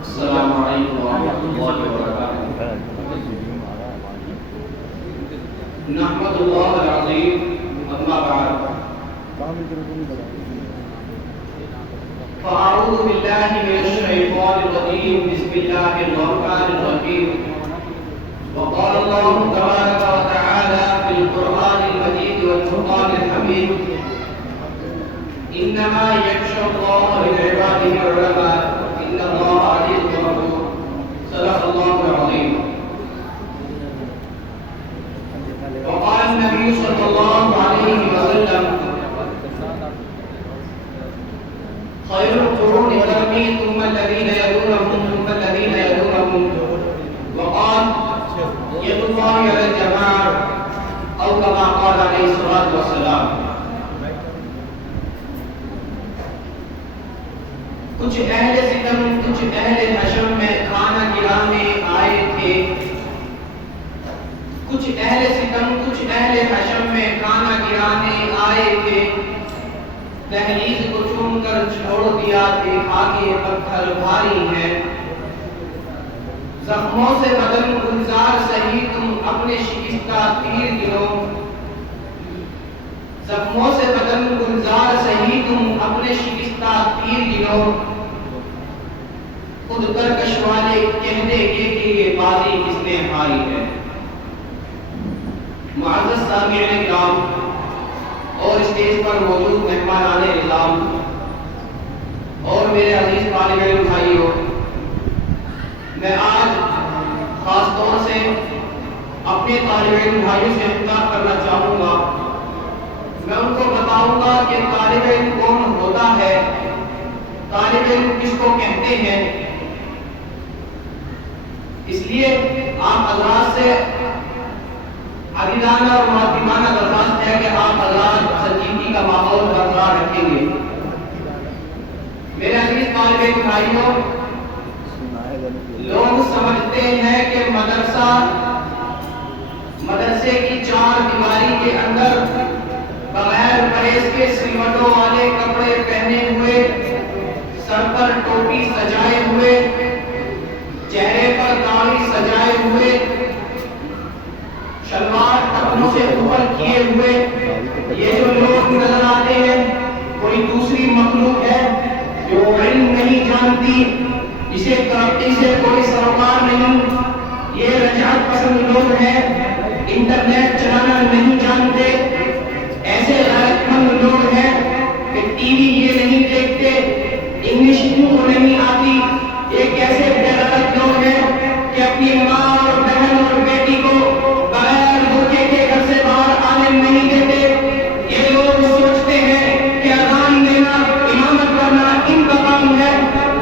السلام علیکم ورحمۃ اللہ وبرکاتہ۔ نحمد اللہ العظیم، اما بعد، فاعوذ باللہ من الشیطان الرجیم، بسم اللہ الرحمن الرحیم۔ وقال اللہ تبارک وتعالی فی القرآن المجید والفرقان الحمید، انما یخشی اللہ من عباده العلماء ان اللہ عزیز غفور۔ صدق اللہ العظیم۔ وقال النبي صلى الله عليه وسلم خير القرون قرني ثم الذين يلونهم ثم الذين يلونهم، وقال يد الله على الجماعة أو كما قال عليه الصلاة والسلام۔ کچھ اہل ستم کچھ اہل حشم میں کھانا گرانے آئے تھے، کچھ اہل ستم کچھ اہل حشم میں کھانا گرانے آئے تھے، دہلیز کو چوم کر چھوڑ دیا، دیکھا کہ یہ پتھر بھاری ہیں۔ زخموں سے بدن گلزار سہی تم اپنے شکستہ تیر گرو، زخموں سے بدن گلزار سہی تم اپنے شکستہ تیر گرو، خود ترکش والے کہہ دیں گے کہ یہ بازی کس نے ہاری ہے۔ معزز سامعین کرام اور اسٹیج پر موجود مہمانان نظام اور میرے عزیز طالب علم بھائیوں، میں آج خاص طور سے اپنے طالب علم بھائیوں سے خطاب کرنا چاہوں گا۔ میں ان کو بتاؤں گا کہ طالب علم کون ہوتا ہے، طالب علم کس کو کہتے ہیں۔ اس لیے آپ حضرات سے عزیزانہ اور محترمانہ درخواست ہے کہ آپ حضرات سنجیدگی کا ماحول برقرار رکھیں گے۔ میرے عزیز طالب علم بھائیوں، لوگ سمجھتے ہیں کہ مدرسے کی چار دیواری کے اندر بغیر پریس کے سلوٹوں والے کپڑے پہنے ہوئے، سر پر ٹوپی سجائے ہوئے، چہرے پر داڑھی سجائے ہوئے، شلوار ٹخنوں سے اوپر کیے ہوئے یہ جو لوگ نظر آتے ہیں، کوئی دوسری مخلوق ہے جو علم نہیں جانتی، جسے ترقی سے کوئی سروکار نہیں، یہ رجعت پسند لوگ ہیں، انٹرنیٹ چلانا نہیں جانتے، ایسے غیرت مند لوگ ہیں کہ ٹی وی یہ نہیں دیکھتے، انگلش ان کو نہیں آتی۔ ایک ایسے بے غیرت لوگ ہیں کہ اپنی ماں اور بہن اور بیٹی کو بغیر برقعے کے گھر سے باہر آنے نہیں دیتے۔ یہ لوگ سوچتے ہیں کہ اذان دینا، امامت کرنا ان کا کام ہے،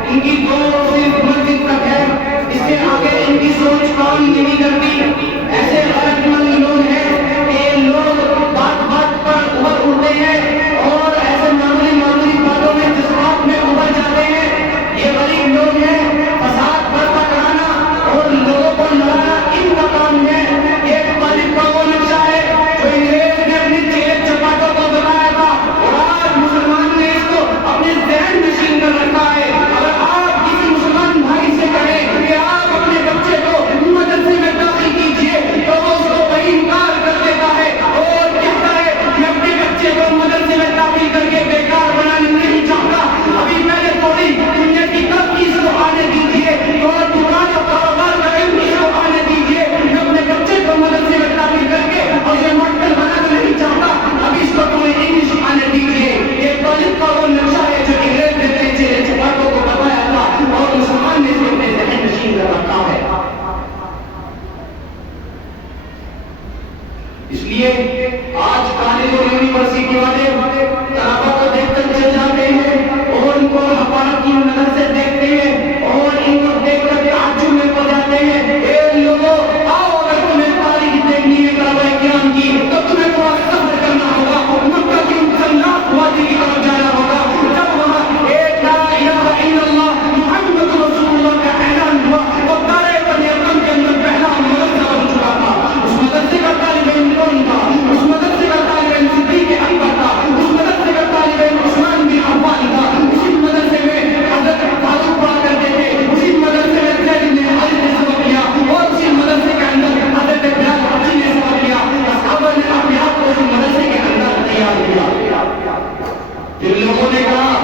ان کی دو صرف مسجد تک ہے، اس سے آگے ان کی سوچ کام نہیں کرتی۔ ایسے غیرت مند لوگ ہیں کہ یہ لوگ بات بات پر ابھر اٹھتے ہیں اور ایسے معمولی باتوں میں جذبات میں ابھر جاتے ہیں۔ یہ غریب لوگ ہیں، فساد برپا کرانا اور لوگوں کو لڑانا ان کا کام ہے۔ ایک طالب کا وہ نقشہ ہے جو انگریز نے اپنی چیت چپاٹوں کو بنایا تھا اور آج مسلمان نے اس کو اپنے ذہن نشین کر رکھا ہے۔ اگر آپ کسی مسلمان بھائی سے کہیں کہ آپ اپنے بچے کو مدرسے میں پھر لوگوں نے کہا